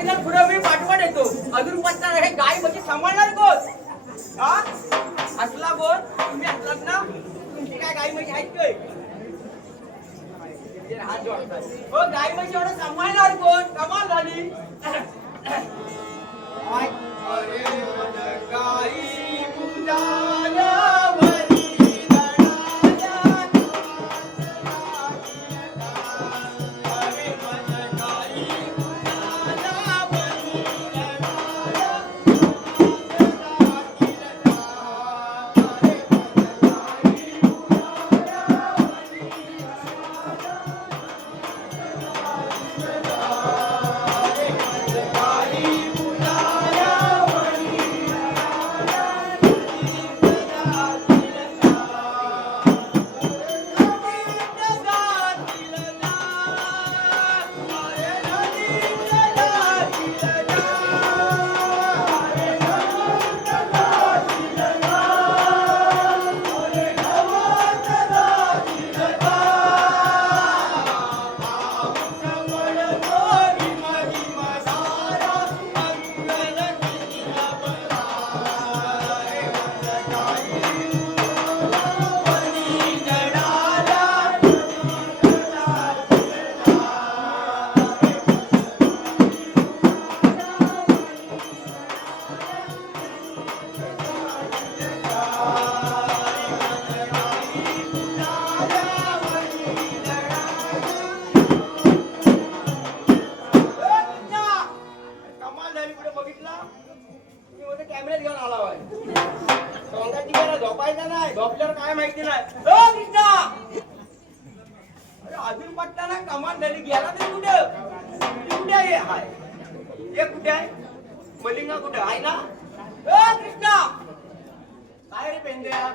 निदान पुढे मी पाठवण येतो. अजून पत्ता हे गाय म्हणजे सांभाळणार कोण? हा असला कोण तुम्ही असलात ना? तुमची काय गाय म्हणजे आहेत काय? हात जोडतात. हो गाय म्हणजे एवढं सांभाळणार कोण? कमाल झाली. अरे गाई पुजाऱ्या कॅमेऱ्यात घेऊन आला होय. सोंगाची जरा झोपायचा नाही. झोपल्यावर काय माहिती नाही. ओ कृष्णा अरे अजून पट्टा ना कमाल झाली. गेला तरी कुठे? कुठे आहे? हाय हे कुठे आहे? मलिंगा कुठे आहे ना? ओ कृष्णा काय रे पेंड्या?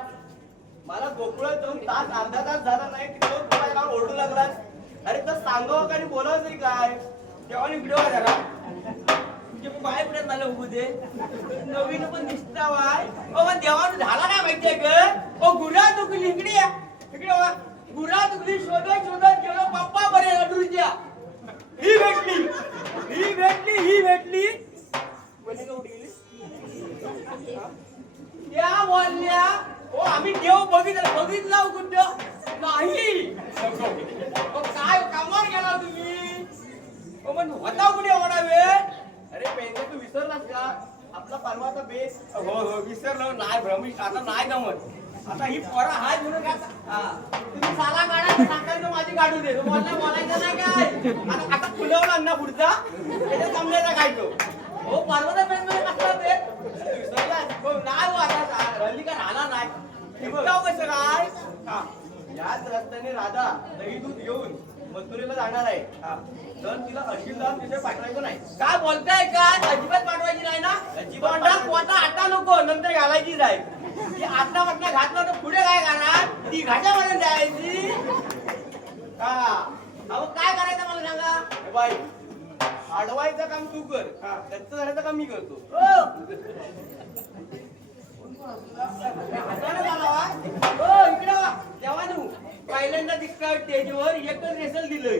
मला गोकुळात जाऊन तास अर्धा तास झाला नाही. तिकडे ओरडू लागलास. अरे तर सांगावं का बोलावं तरी काय? तेव्हा व्हिडिओ जरा बाय पर्यंत मला उभू दे. नवीन पण दिसता वाय. पण देवानं झाला काय माहितीये ग? ओ गुरा दुखली इकडे या. इकडे वा. गुरा दुखली शोधत शोधत गेलो पप्पा बरे अडूरच्या. ही भेटली. म्हणजे उठी गेली. त्या बोलल्या ओ आम्ही देव बघितला कुठं नाही. काय कामावर गेला तुम्ही? पण होता कुठे एवढा वेळ? अरे पेंडे तू विसरलास का? आपला परवाचा बेस. हो विसरलो नाही. भ्रमिष्ट आता नाही जमत. आता ही पोरा हाय म्हणून तुम्ही साला काढा सांगायचं माझी काढू दे. तुम्हाला बोलायचं नाही काय? आता फुलवला ना पुढचा त्याच्या जमलेला काय तो? हो परवाचा बेस मध्ये कसला ते विसरला नाही. हो आता रल्ली का राहणार नाही. कसं काय? याच रस्त्याने राधा दही दूध घेऊन मथुरेला जाणार आहे. तर तिला आशीर्वाद तिथे पाठवायचं नाही. काय बोलताय काय? अजिबात पाठवायची नाही ना? अजिबात पोटा आता नको नंतर घालायची जाईल. ती आटला म्हटला घातला तर पुढे काय करणार? ती घाटापर्यंत जायची. अहो काय करायचं मला सांगा. बाई अडवायचं काम तू कर. त्याचं झाल्याचं काम मी करतो. तेव्हा तू पहिल्यांदा दिसता स्टेजवर एकच रेसल दिलंय.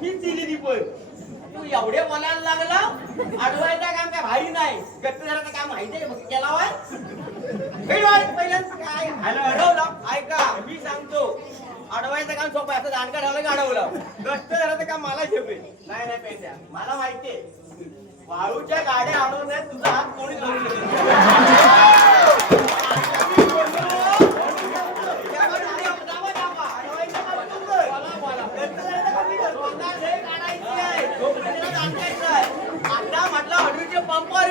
हीच दिली ती पण तू एवढे बोलायला लागला. अडवायचं काम काय भाई नाही. गट्ट झाल्याचं काम माहितीये केला पहिल्यांदा काय अडवलं. ऐका मी सांगतो अडवायचं काम सोपं असं दांडका ठेवलं अडवलं. गट्ट झाल्याचं काम मला झेपेल नाही पेंड्या. मला माहितीये वाळूच्या गाड्या अडवण्यात तुझा हात कोणी धरू शकत. आता म्हटलं हडूचे पंपावर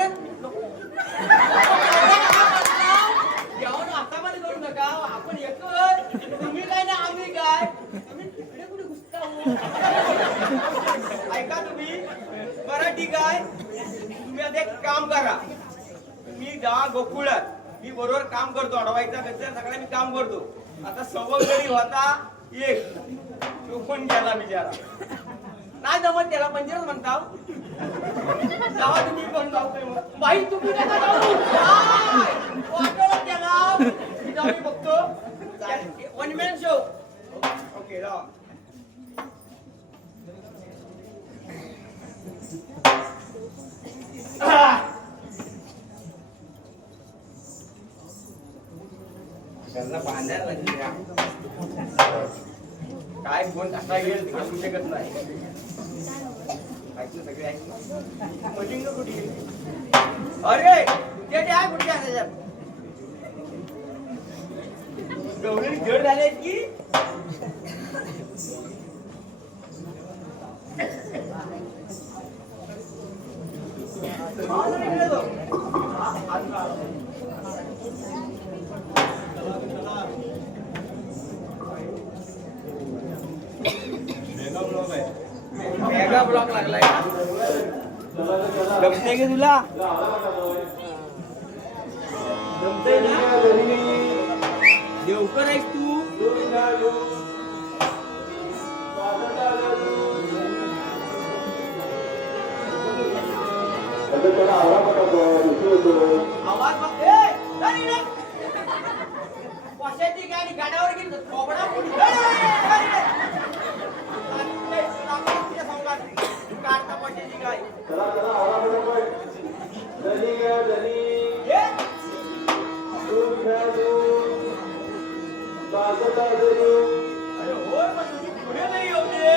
आता मध्ये करू नका. आपण एकच तुम्ही काय ना आम्ही काय. तुम्ही तिकडे कुठे घुसता हो? ऐका तुम्ही बरं ठीक आहे. तुम्ही आता एक काम करा. तुम्ही जा गोकुळात. मी बरोबर काम करतो. अडवायचा कसं सगळं मी काम करतो. आता सवंगडी होता एक तो पण गेला बिचारा. नाही जमत त्याला पंचरच म्हणता. जावा तुम्ही पण जाऊ बाई तुम्ही नका जाऊ. त्याला मी जाऊ बघतो. One man show. ओके राव. मला बांधायला लागली या. काय कोण कसा गेल सांगू शकत नाही. ऐकलं सगळे ऐकलं. मजिंग कुठे गेली? अरे ते आहे कुठे आहे? गवळी जड झाले की मेगा ब्लॉक लागलाय. जमते की तुला? जमते ना? देवकर आहेस तू? आवाज बघ. कशाची गाडी गाड्यावर गेली कोबडा काढता कशाची गाय. अरे होय पण तुम्ही पुढे नाही होते.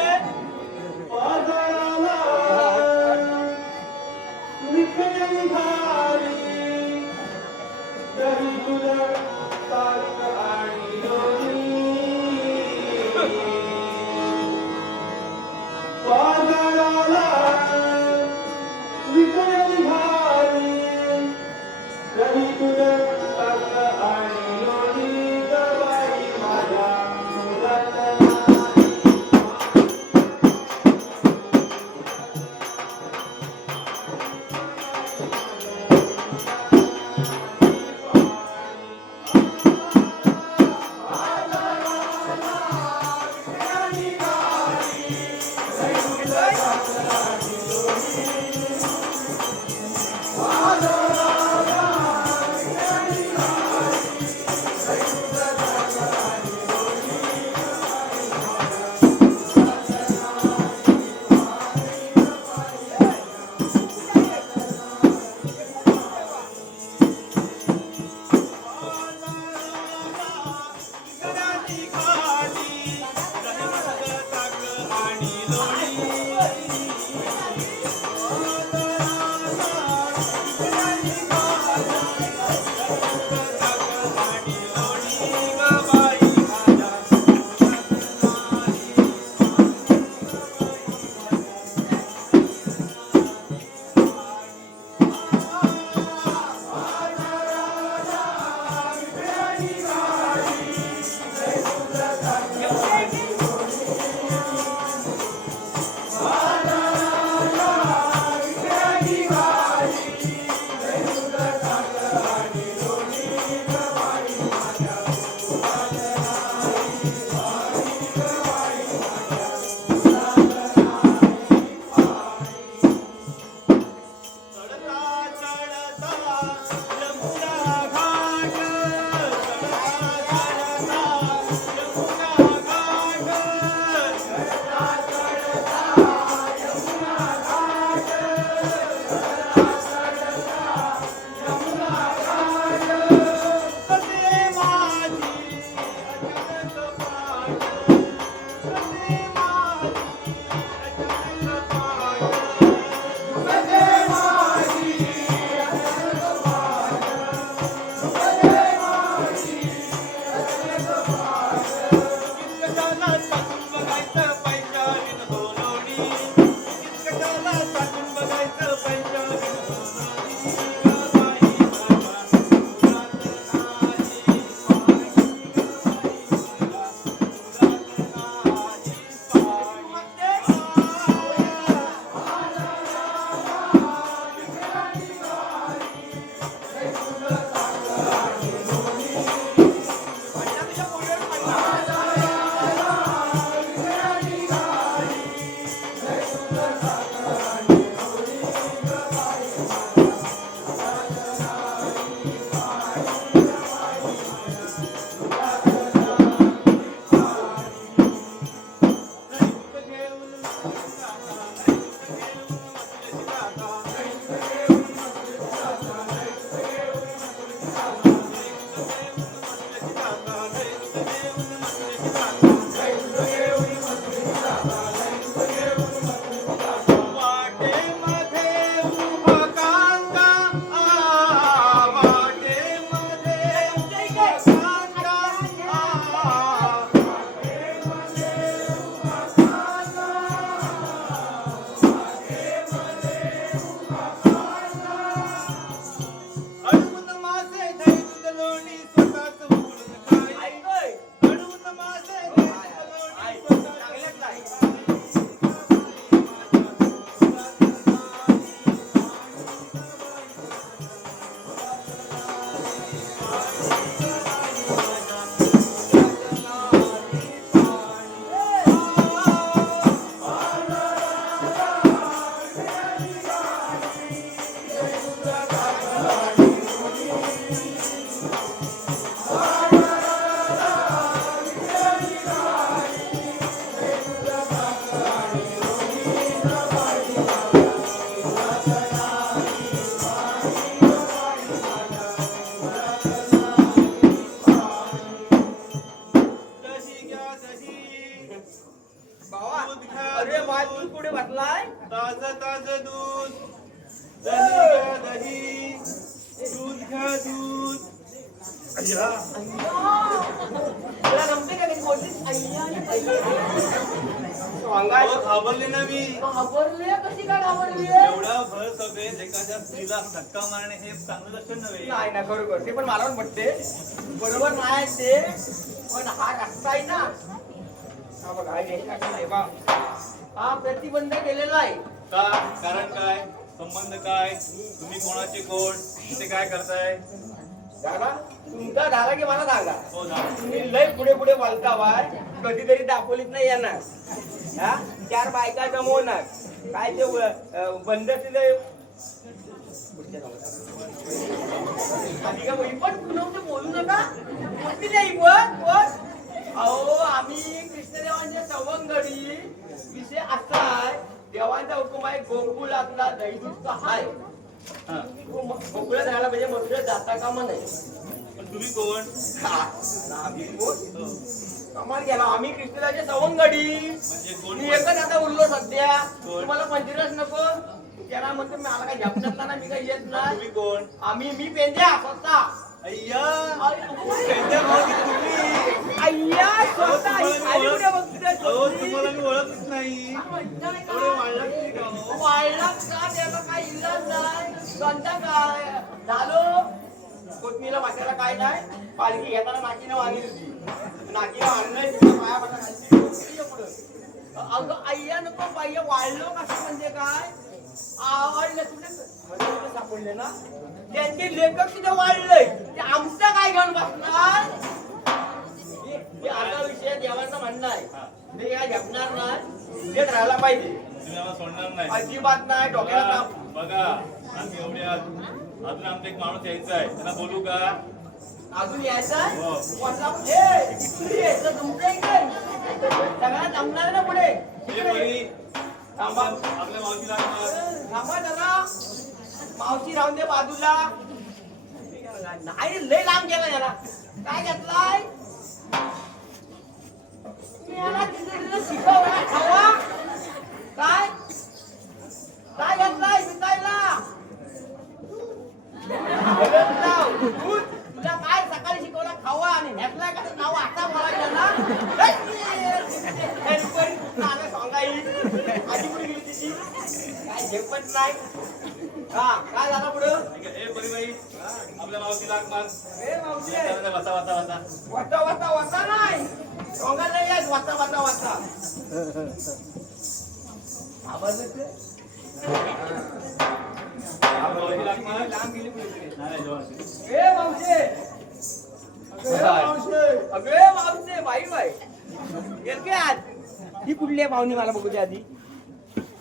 अय्या तुला रमते का कधी बोललीस अय्या आणि अय्या सांगाय घाबरले ना मी घाबरले कशी काय घाबरली एवढा भर सभेत एखाद्या स्त्रीला धक्का मारणे हे चांगलं लक्षण नव्हे नाही ना बरोबर ते पण मला पण पटते बरोबर नाही ते पण हा रस्ता आहे ना हा बघा हा रेषा आहे बा हा प्रतिबंध केलेला आहे का कारण काय संबंध काय तुम्ही कोणाचे कोण ते काय करताय दादा तुमचा झाला की मला सांगा हो झालं. तुम्ही लय पुढे पुढे बोलता बाय कधीतरी दापोलीत नाही येणार हा 4 बायका जमवणार काय ते बंद तिथे आधी का पण कुणाचे बोलू नका मोठी नाही पण अहो आम्ही कृष्णदेवांच्या सवंगडी विषय असा आहे देवांचा हुकुम आहे गोकुळातला दैवत हाय हा. गोकुळात राहायला म्हणजे मथुरा जाता कामा नाही पण तुम्ही कोण हो. कमाल गेला आम्ही कृष्णराजे सवंगडी म्हणजे कोण मी एकच आता उरलो सध्या कोण? तुम्हाला मंदिरच नको त्याला म्हणतो मला काही झपटत ना मी काही येत नाही तुम्ही कोण आम्ही मी पेंद्या स्वतः अय्या त्यांच्या भावाची तुम्ही अय्या स्वतः आई कुठे बघते अहो तुम्हाला मी ओळखत नाही एवढे वाढला किती का हो? वाढला का त्याला काही इलाज नाही कोणता काय झालो कोथमीला वाटायला काय नाही पालखी घेताना नाकीनं वाणी होती नाकीनं आणलंय तिथं पाया पडा खाली पुढं अगं अय्या नको पाय्या वाढलो कसं म्हणजे काय आवडलं तुला सापडले ना त्यांचे लेखक तिथे वाढलंय ते आमचं काय घेऊन बसणार हे आता विषय देवांचं म्हणणं आहे मी काय झेपणार नाही तेच राहायला पाहिजे तुम्ही आम्हाला सोडणार नाही अजिबात नाही डोक्याला ताप बघा आम्ही एवढे आहोत. अजून आमचा एक माणूस यायचा आहे त्यांना बोलू का अजून यायचं हो. तुमच्या इकडे सगळ्या जमणार ना पुढे हे बरी थांबा आपल्या मावशीला मार. थांबा जरा मावशी राहून दे बाजूला नाही लय लांब गेला याला काय घेतलाय याला तिथे शिकवला खावा काय काय घेतलाय विकायला तुला काय सकाळी शिकवला खावा आणि घेतलाय का नाव आता बोलायचं ना आधी पुढे गेली तिची काय झेपत नाही हा काय झालं पुढं ए बरीबाई आपल्या मावशीला हाक मार. ए मावशी वाचा वाचा वाचा वाटा वाटा वाटा नाही सोंगाला याच वाटा वाटा वाटा आवाज येते मावशीला हाक मार. लांब गेली पुढे नाही, जवळ. ए मावशे अगे मावशे बाई बाई येत की आज ही कुठली आहे पाहुणी मला बघू दे आधी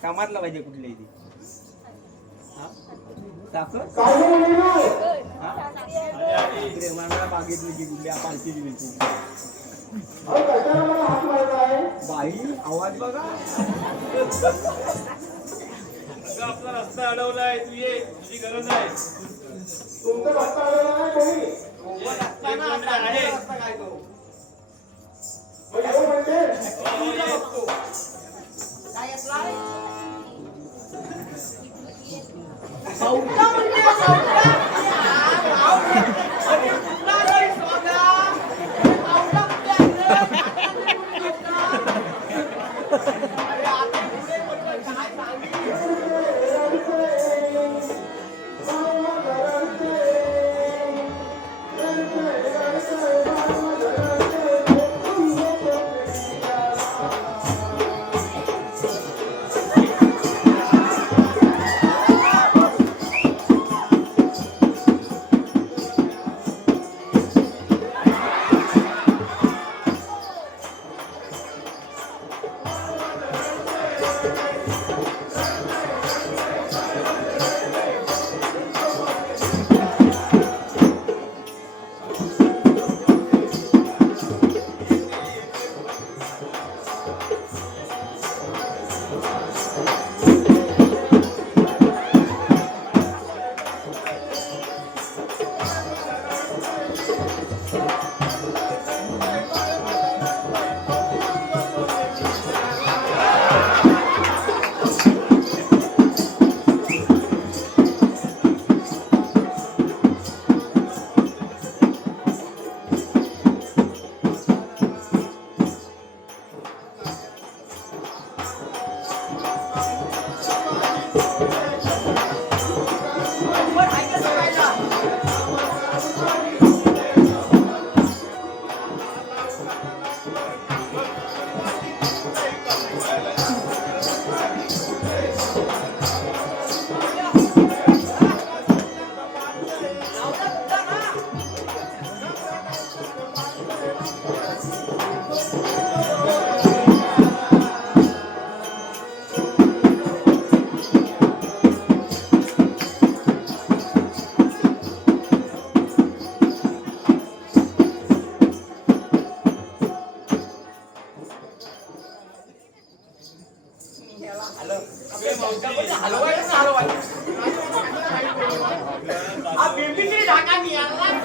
कामातला पाहिजे कुठली आहे ती साखर इकडे मला मागितली की कुठली पालखीची बिलची बाई आवाज बघा अगं, आपला रस्ता अडवलाय तू ये तुझी गरज आहे आहे काय तो काय असलाय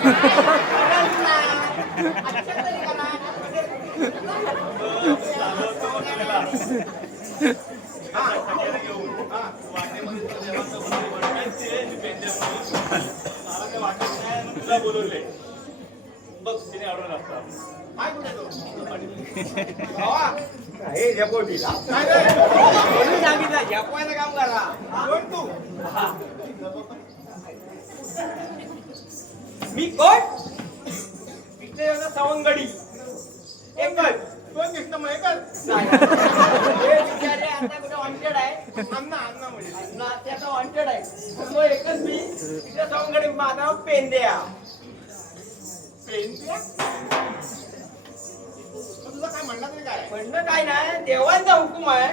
करल ना. अच्छा तरी करा. झालं समजलेला. सगळ्यांना घेऊन वाटेमध्ये तुला देवाचं मंदिर बनवायचे, मी पेंड्यामध्ये. मला काय वाटत नाही, मग तुला बोलवले. बघ तिने आवडलं असतं. काय कुठे तो? भावा, हे झेपोटीला. म्हणून सांगितलं झेपवायचं काम करा. कोण तू? मी कोण? कृष्ण सवंगडी. एकच. कोण कृष्ण मग एकच? हे बिचारे आता कुठे वॉन्टेड आहे. अण्णा म्हणजे. अण्णा ते आता वॉन्टेड आहे. तो एकच मी. कृष्ण सवंगडी माझं नाव पेंद्या. पेंद्या? तुझं काय म्हणणं तरी काय? म्हणणं काय नाही, देवांचा हुकूम आहे.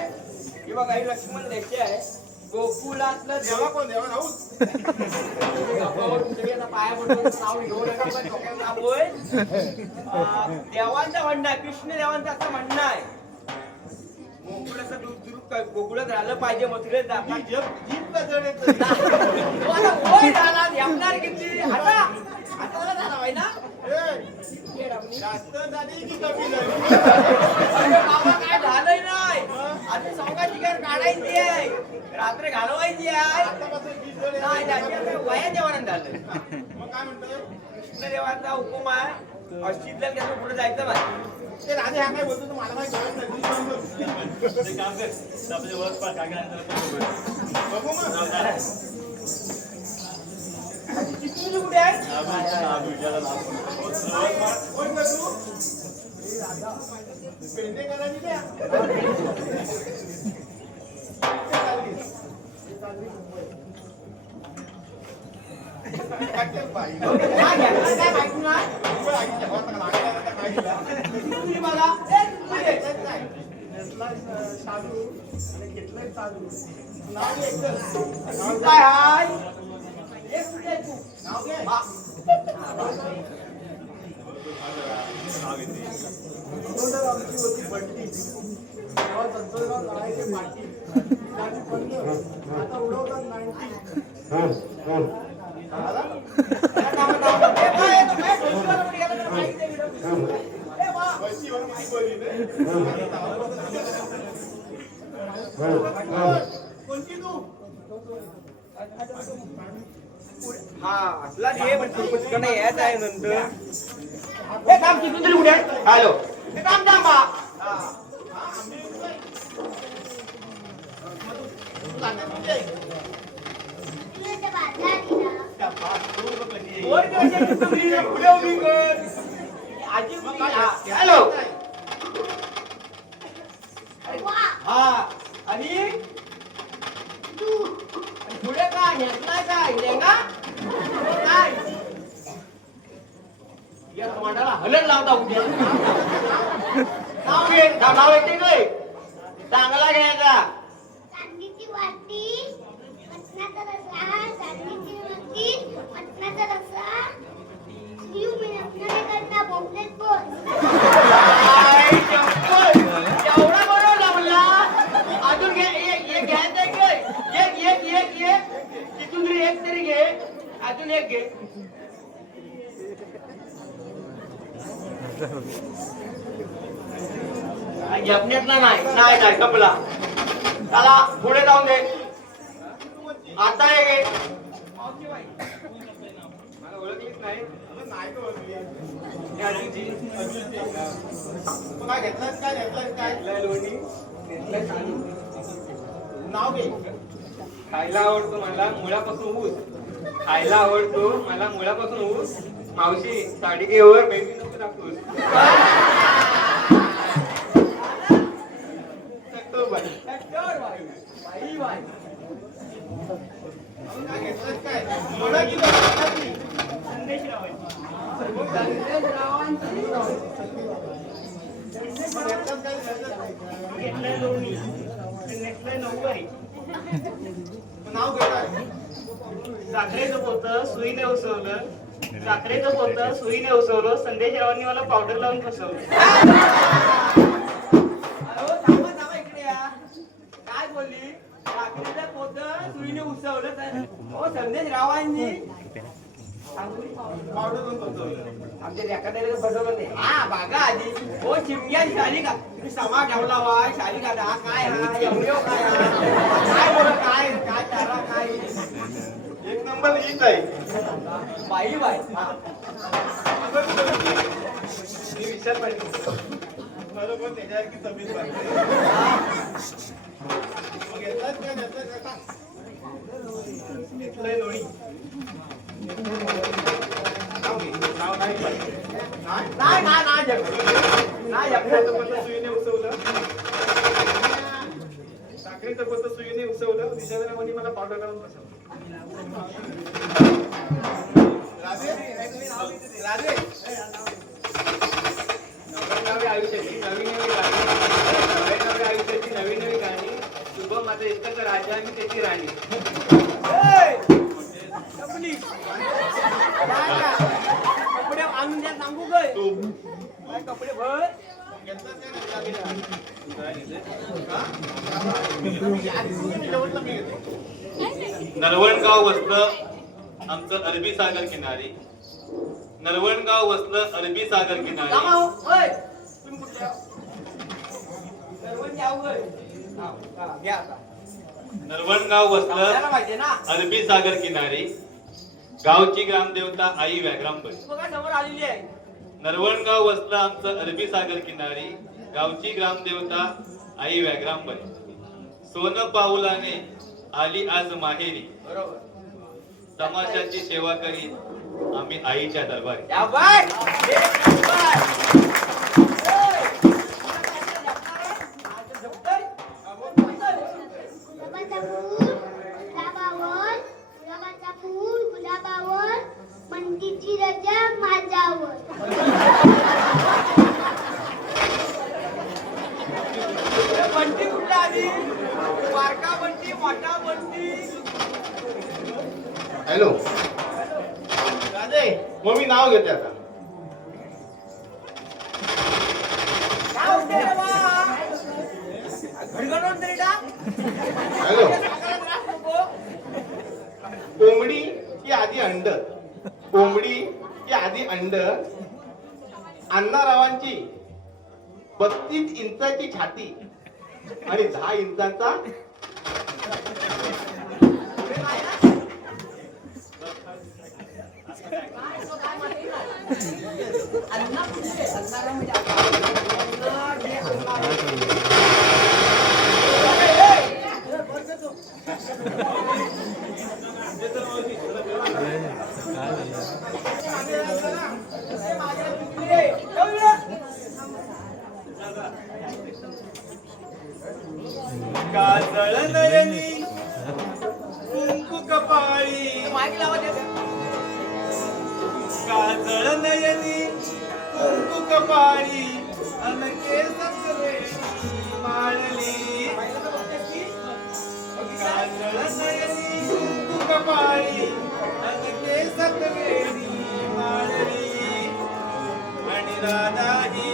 हे बघा ही लक्ष्मण रेषे आहे. गोकुलातलं देवा कोण? देवा राहू. आता पाया पडतो नाव घेऊ नका पण डोक्यात नाव होय. देवांचं म्हणणं आहे, कृष्ण देवांचं असं म्हणणं आहे. गोकुळाचं दूध गोकुळात राहिलं पाहिजे, मथुरेत जातात. जीभ होय झाला झेपणार किती आता आता झाला पाहिजे ना. जास्त झाली की कमी झाली? बाबा काय झालंय नाही. आता सौगाची घर काढायची आहे, रात्र घालवायची आहे. वया जेवण झालं. मग काय म्हणतोय? कृष्णदेवाचा हुकूम आहे, अशीतल्या त्याचं पुढे जायचं नाही. ते राजे हा काय बोलतो मला माहिती काम कर आपल्या ओळख पा काय बघू मग. किती कुठे आहे? आता उडवतात 90. कोणती तू? हा असला घे पण तिकडे यायचं आहे नंतर. हे काम तिथून तरी कुठे आहे? हॅलो हे काम थांबा. हॅलो हा आणि पुढे काय घेतलाय काय लेंगा काय या तोंडाला हलत लावता उद्या. नाव घे नाव येते काय चांगला घ्यायचा. चांदीची वाटी मटणाचा रस्सा, चांदीची वाटी मटणाचा रस्सा. शिव मी अपने करता बोलत बोल. एवढा बनवला म्हणला अजून घे. एक घ्यायचंय काय? एक तिथून तरी एक तरी घे. अजून एक घे. जपण्यातला नाही कपला. त्याला पुढे जाऊन दे. आता हे घे. मला ओळखलीच नाही. काय घेतलास काय लोणी नाव घे. खायला आवडतो मला मुळापासून ऊस. खायला आवडतो मला मुळापासून ऊस. मावशी साडी घेवर बेबी नको टाकूस. नाव साखरेचं पोतं सुईने उसवलं. साखरेचं पोतं सुईने उसवलं. संदेशरावांनी मला पावडर लावून फसवलं. थांबा इकडे या. काय बोलली? साखरेचं पोतं सुईने उसवलं. हो संदेश रावांनी पावडर पण बसवलं. आमच्या एखाद्याला बसवलं नाही. हा बघा आधी हो चिमक्या शाली का तुम्ही समा ठेवला वा शाली का हा काय हा एवढे काय हा काय बोल काय काय तारा काय एक नंबर हीच आहे. बाई बाई हा मी विचार पाहिजे बरोबर त्याच्यासारखी तब्येत पाहिजे. मग घेतलाच का घेतलाच का घेतलंय लोणी. नाव नाही पाहिजे. नाही नाही नाही जग नाही साखरेचं पत्ता सुईने उसवलं. साखरेचं पत्ता सुईने उसवलं. दिशाला म्हणे मला पावडर लावून बसवलं. राधे राधे नवनवी आयुष्याची नवीन नवी गाणी. नव्या आयुष्याची नवीन नवी गाणी. शुभम माझा इष्टाचा राजा आणि त्याची राणी. कपडे आणून द्या सांगू काय काय कपडे भर नरवणगाव वसलं आमचं अरबी सागर किनारी. नरवणगाव वसलं अरबी सागर किनारी. तुम्ही कुठल्या सर्वांची अवघड घ्या आता नरवणगाव वसलं आपल्याला माहिती आहे ना अरबी सागर किनारी. गावची ग्रामदेवता आई व्याघ्रांबरी. बघा समोर आलेली आहे. नरवणगाव वसलं आमचं अरबी सागर किनारी. गावची ग्रामदेवता आई व्याघ्रांबरी. सोनं पाऊलाने आली आज माहेरी. बरोबर तमाशाची सेवा करीत आम्ही आईच्या दरबारी. या बाय एक नंबर. गुलाबाचा फूल गुलाबावर मंटीची रजा माझ्यावर. बंटी कुठला आली बारका बंटी मोठा बंटी. हॅलो राधे मग मी नाव घेते आता. काय होते रे बा घडघडून तरी टाक. हॅलो सांगायला त्रास नको. कोंबडी की आधी अंड. कोंबडी की आधी अंड. अण्णारावांची 32 इंचाची छाती आणि 10 इंचाचा काजळ नयनी कुंकू कपाळी. माईक लावा ते. काजळ नयनी कुंकू कपाळी अनके सगळे माळली. काजळ नयनी कुंकू कपाळी अनके सगळेनी माळली. आणि राधा ही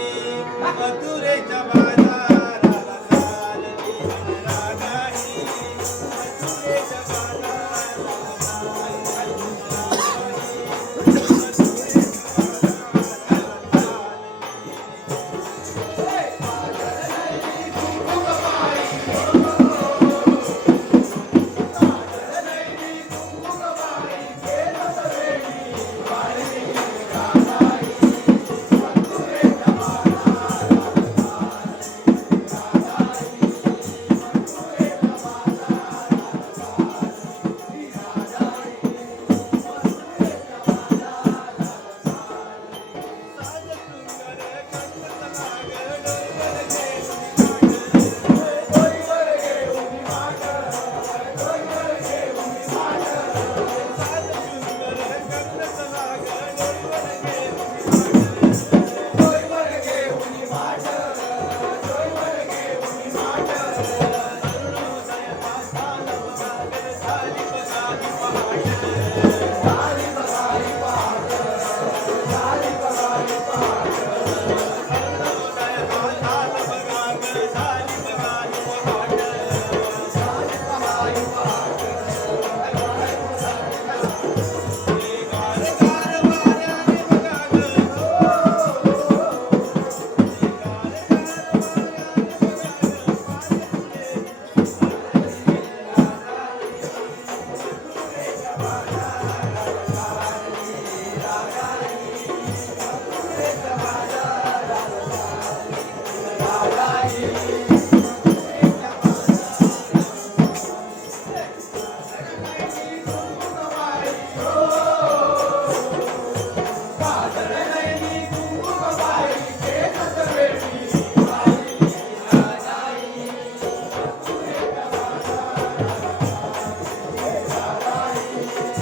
मथुरेच्या बाजाराला चालली. राधा ही मथुरेच्या बाजाराला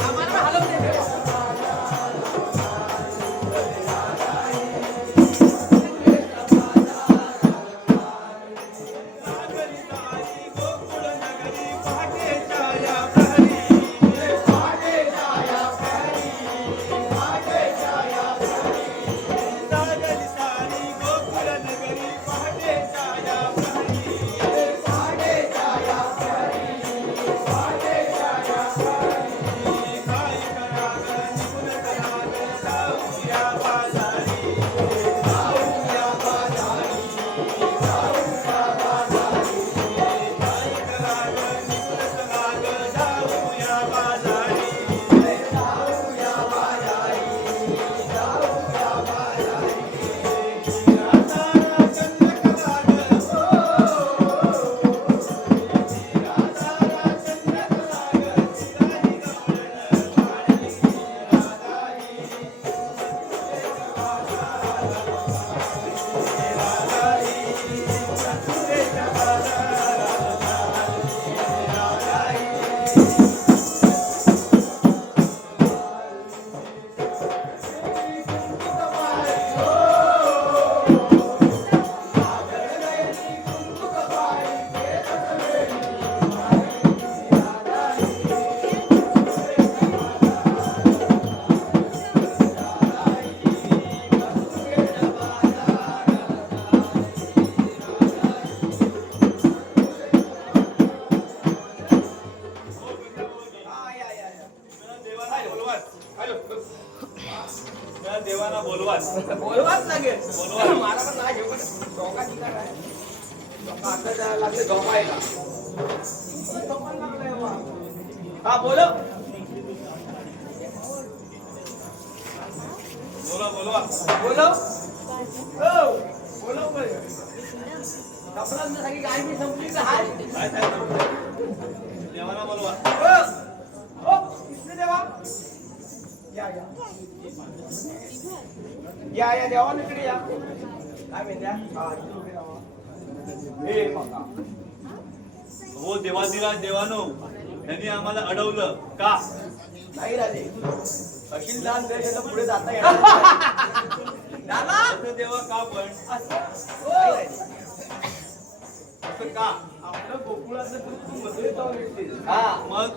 आम्हाला हलवते ते. सागरी सारी गोकुळ नगरी पहाटेच्या या प्रहरी. सागरी सारी गोकुळ नगरी पहाटेच्या या प्रहरी. काय कराग निघून कराग जाऊया बाजारी. काय कराग निघून कराग जाऊया बाजारी. राधा चंद्रकलाग देवाना बोलवाच. बोलवाच लागेल. बोलवाच. मला पण नाही घेऊन झोका ठिकाण आहे. झोका आता जायला लागले झोपायला. झोपायला लागलाय बा. हा बोलो. बोलवा. बोलो. हो. बोलो बोल. कपड्यांना सगळी गाडी बी संपली का हाय? काय देवाना बोलवा. हो. हो. कृष्ण देवा. या या. या देवा इकडे या. काय म्हणत्या? हा इकडे उभे राहा. हे बघा. हो देवादिराज देवानो, त्यांनी आम्हाला अडवलं का? नाही राजे. अखिल दान देशाला पुढे जाता येणार दादा असं देवा का पण? असं नाही राजे. असं का? आपलं गोकुळाचं दूध तू मधुरेत जाऊन विकतेस. हा मग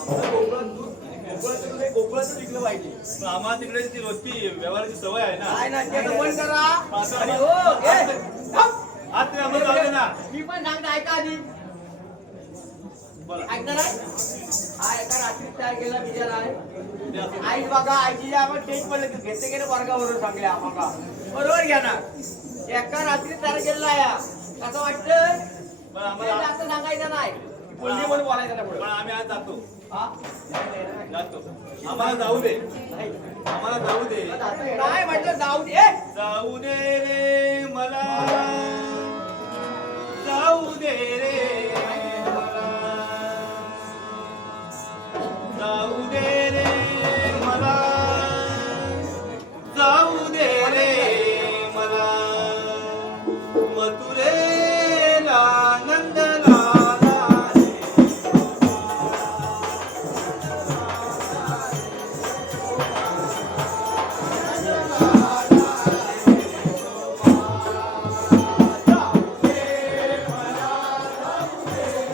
आपलं गोकुळाचं दूध हे गोकुळाचं विकलं पाहिजे. पण आम्हाला तिकडे ती रोजची व्यवहाराची सवय आहे ना. काय ना ते बंद करा. असं आणि मग- हो घे. थांब. आज ते आम्हाला जाऊ दे ना. मी पण सांगतो ऐका आधी. बोला. ऐकणार आहे? हा एका रात्री तयार केला बिचारा आहे. ते असं- आई बघा आईची आपण टेस्ट पडले की घेते गेले वर्गावरून सांगले आम्हाला बरोबर घ्या ना. एका रात्री तयार केलेला आहे हा. कसं वाटतं? पण ते आम्हाला जास्त सांगायचं नाही. बोलली म्हणून बोलायचं नाही पण पुढे. आम्ही आज जातो. हा? नाही, जातो. आम्हाला जाऊ दे. नाही. आम्हाला जाऊ दे. काय म्हटलं जाऊ दे. जाऊ दे रे मला. जाऊ दे रे मला. जाऊ दे रे मला. जाऊ दे रे मला. मथुरेला नंद लाला रे. जाऊ दे मला, जाऊ दे.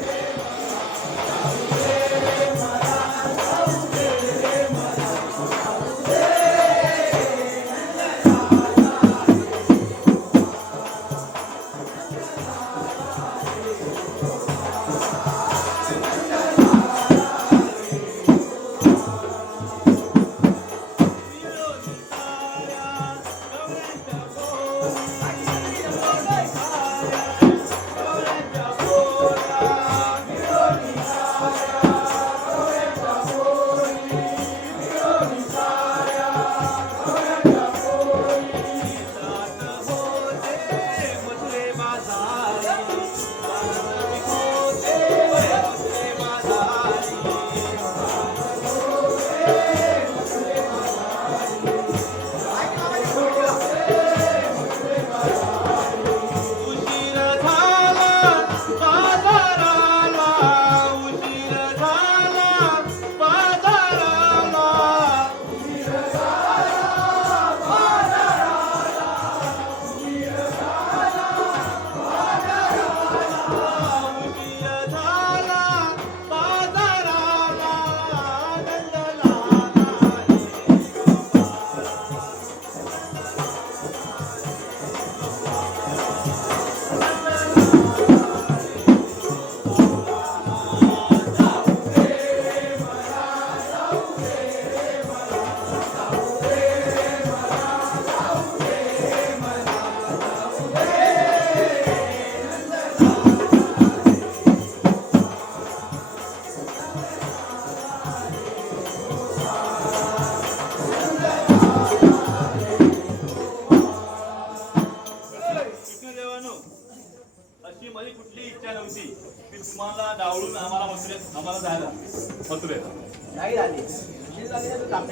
नाही झाली.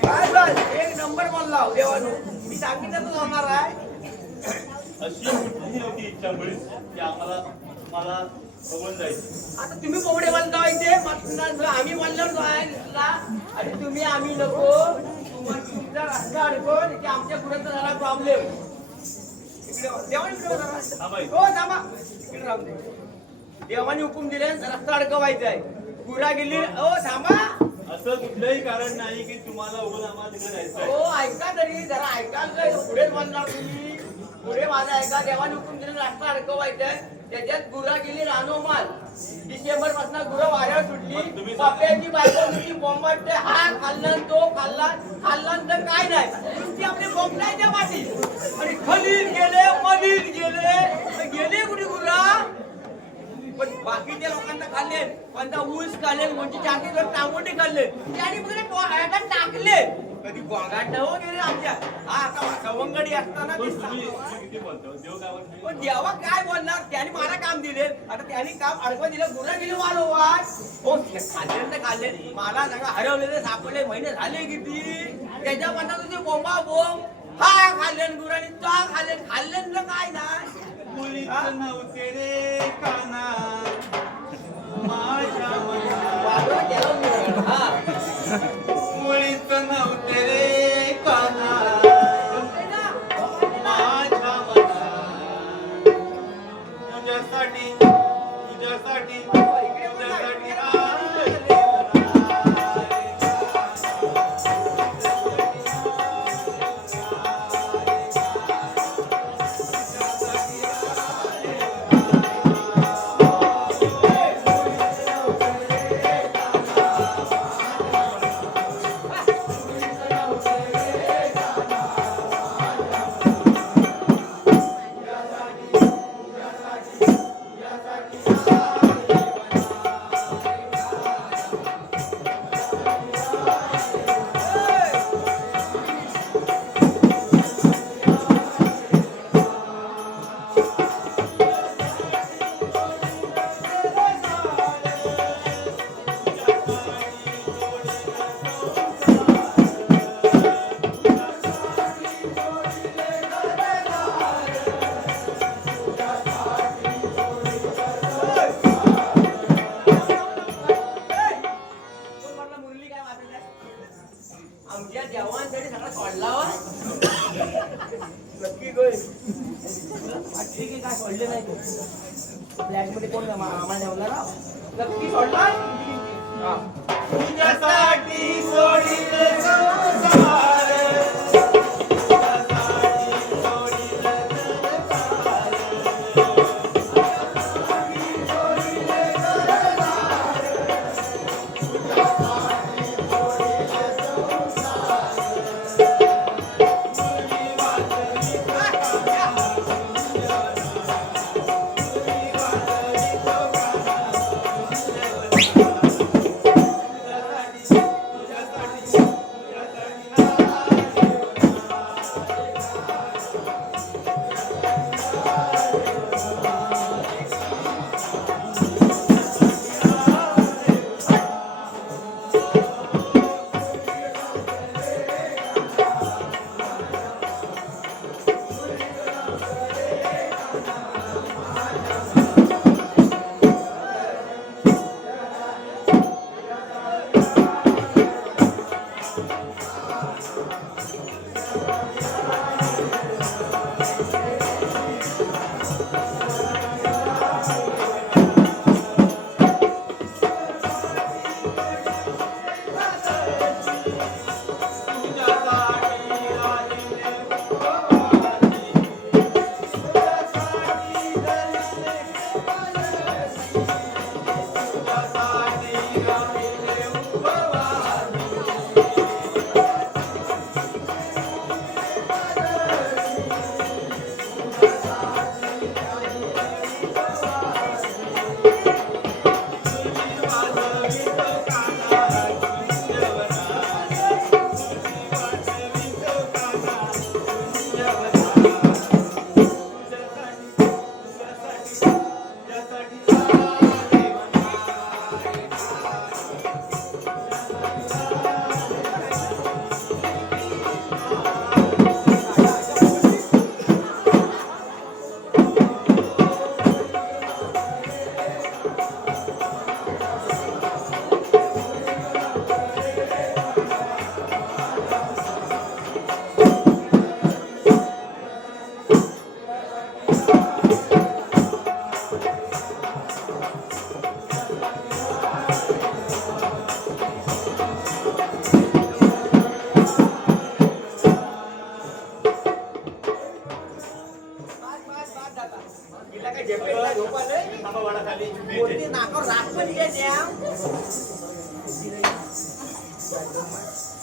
काय झालं? एक नंबर बोलला देवानू. मी सांगितलं तू होणार आहे. अशी कुठलीही नव्हती इच्छा मुळीच की मला बघून जायची. आता तुम्ही कोवडे बोलता इथे आम्ही बोलणार आणि तुम्ही आम्ही नको. तुमचा रस्ता अडकून की आमच्या पुढे झाला प्रॉब्लेम. देवाने हुकूम दिले रस्ता अडकवायचा आहे. पुरा गेली ओ थांबा. असं कुठलंही कारण नाही की तुम्हाला उघड आम्हाला तिकडे जायचं आहे. हो ऐका तरी जरा ऐकाल पुढे म्हणणार तुम्ही. पुढे माझा ऐका. देवाने हुकूम दिले रस्ता अडकवायचा आहे. त्याच्यात गुरा गेली रानोमाल. डिसेंबर पासून गुरं वाऱ्यावर सुटली. पप्प्याची बायको नुसती बोंबाटते. हा खाल्ला तो खाल्ला तर काय नाही नुसती आपली बोंबलायच्या पाठी. आणि खलीत गेले मधीत गेले कुठे गुरा. पण बाकीच्या लोकांना खाल्ले. कोणता ऊस खाल्ले कोणती चाकी टांगोटी खाल्ले. त्याने पुढे टाकले. कधी गोंगाट न हो गेले आमच्या. हा आता सवंगडी असताना किती बोलतो देव गावात पण देवा काय बोलणार. त्याने मला काम दिले. आता त्याने काम अडकवा दिलं. गुन्हा गेली वारंवार. हो खाल्ले मला सांगा हरवलेले सापडले महिने झाले किती. त्याच्या म्हणा तुझे बोंबा बोंब. हा खाल्ले गुरांनी तो खाल्ले काय नाही. मुलीच नव्हते रे काना माझ्या वाजवा केलं मी. हा मुलीच नव्हते रे काना माझ्या मना तुझ्यासाठी आमच्या जवानसाठी सगळा सोडला हो. नक्की गोय वाटते की काय सोडले नाही तो. फ्लॅट मध्ये कोण आम्हाला ठेवला राव. नक्की सोडला. तुझ्यासाठी सोडिले संसार तुझ्यासाठी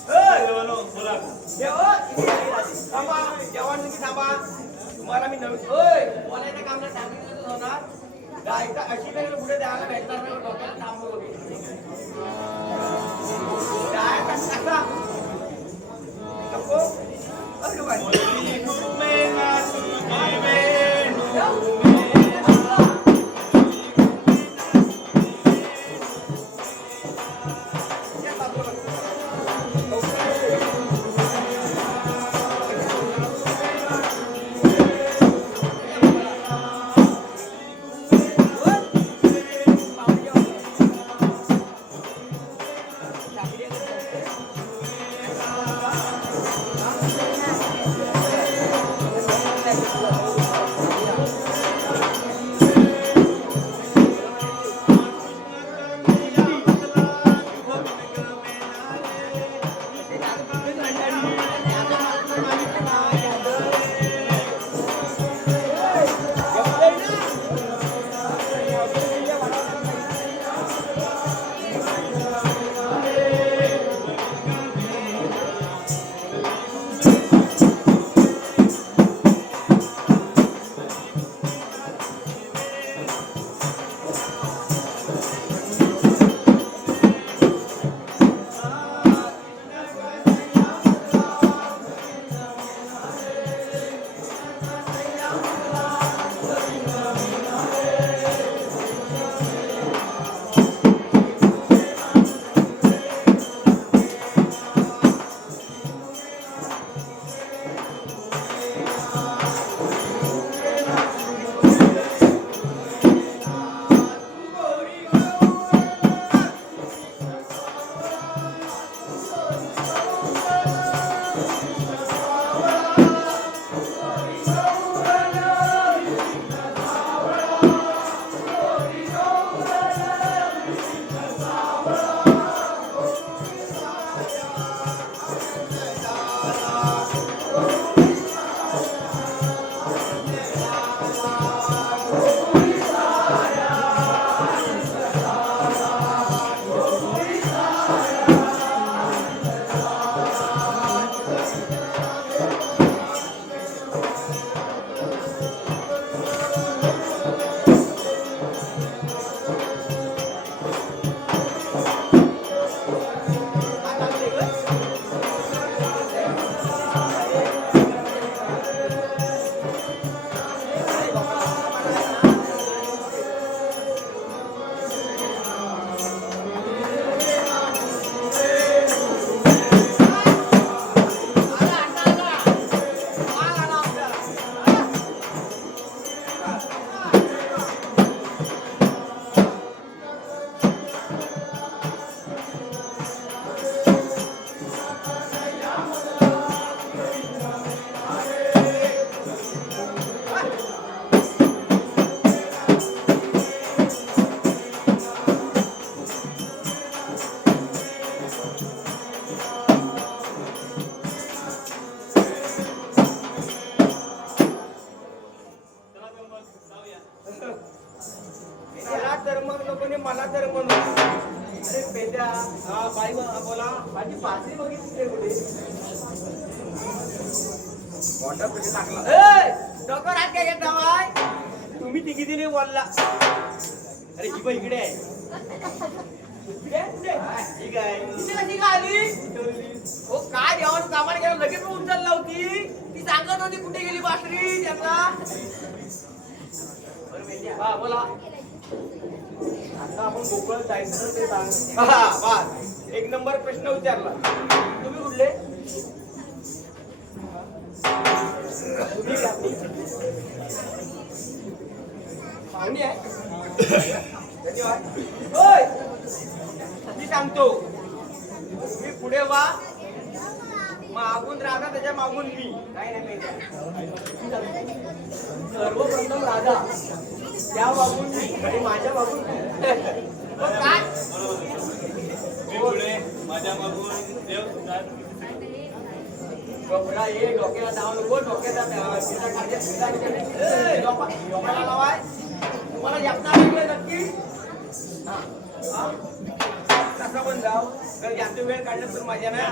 देवानो, बोला. थांबा जेवण तुम्ही थांबा. तुम्हाला मी नवीन होय बोलायचं काम नाही सांगितलं होणार. गायचा अशी वेळ पुढे द्यायला भेटणार नाही डोक्याला थांबलो गायचा कसा नको अरे बाई मेना तुझी वेणू. मला तर म्हणून अरे पेट्या बाई बोला माझी पाचरी बघितली कुठे मोठा पेटी टाकला डोकर हात काय घेता बाय तुम्ही तिघी दिली बोलला अरे ही बाई इकडे आहे ठीक आहे कशी का आली हो काय देवानं कामाला गेलं लगेच उचलला होती ती सांगत होती कुठे गेली बासरी त्यांना बोला आता आपण गोकुळात जायचं ते सांग बस एक नंबर प्रश्न विचारला तुम्ही कुठले पाहुणी आहे धन्यवाद होय मी सांगतो मी पुढे वा मागून राधा त्याच्या मागून मी काय नाही सर्वप्रथम राधा त्या मागून मी आणि माझ्या मागून काय मी पुढे माझ्या मागून देव सुद्धा कपडा ये डोक्याला जाऊ नको डोक्याचा डोक्याला लावाय तुम्हाला यातना नक्की कसा पण जाव तर जास्त वेळ काढला तर माझ्या नाही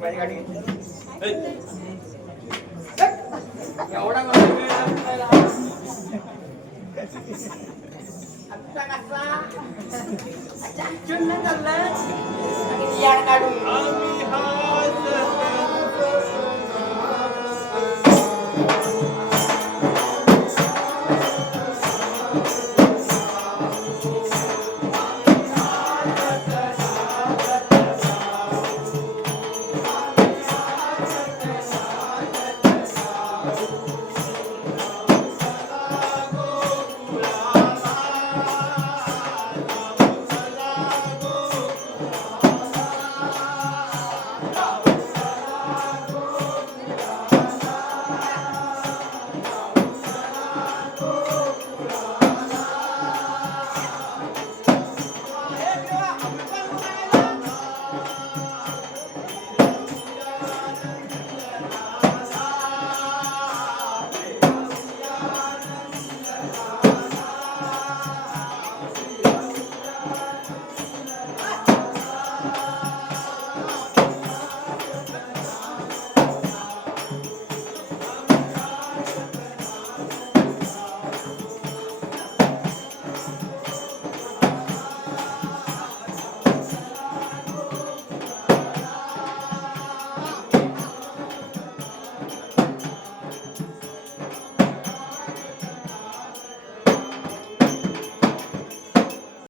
माझी गाडी एवढा मला वेळ लागला आता कसा चाललं याड काढून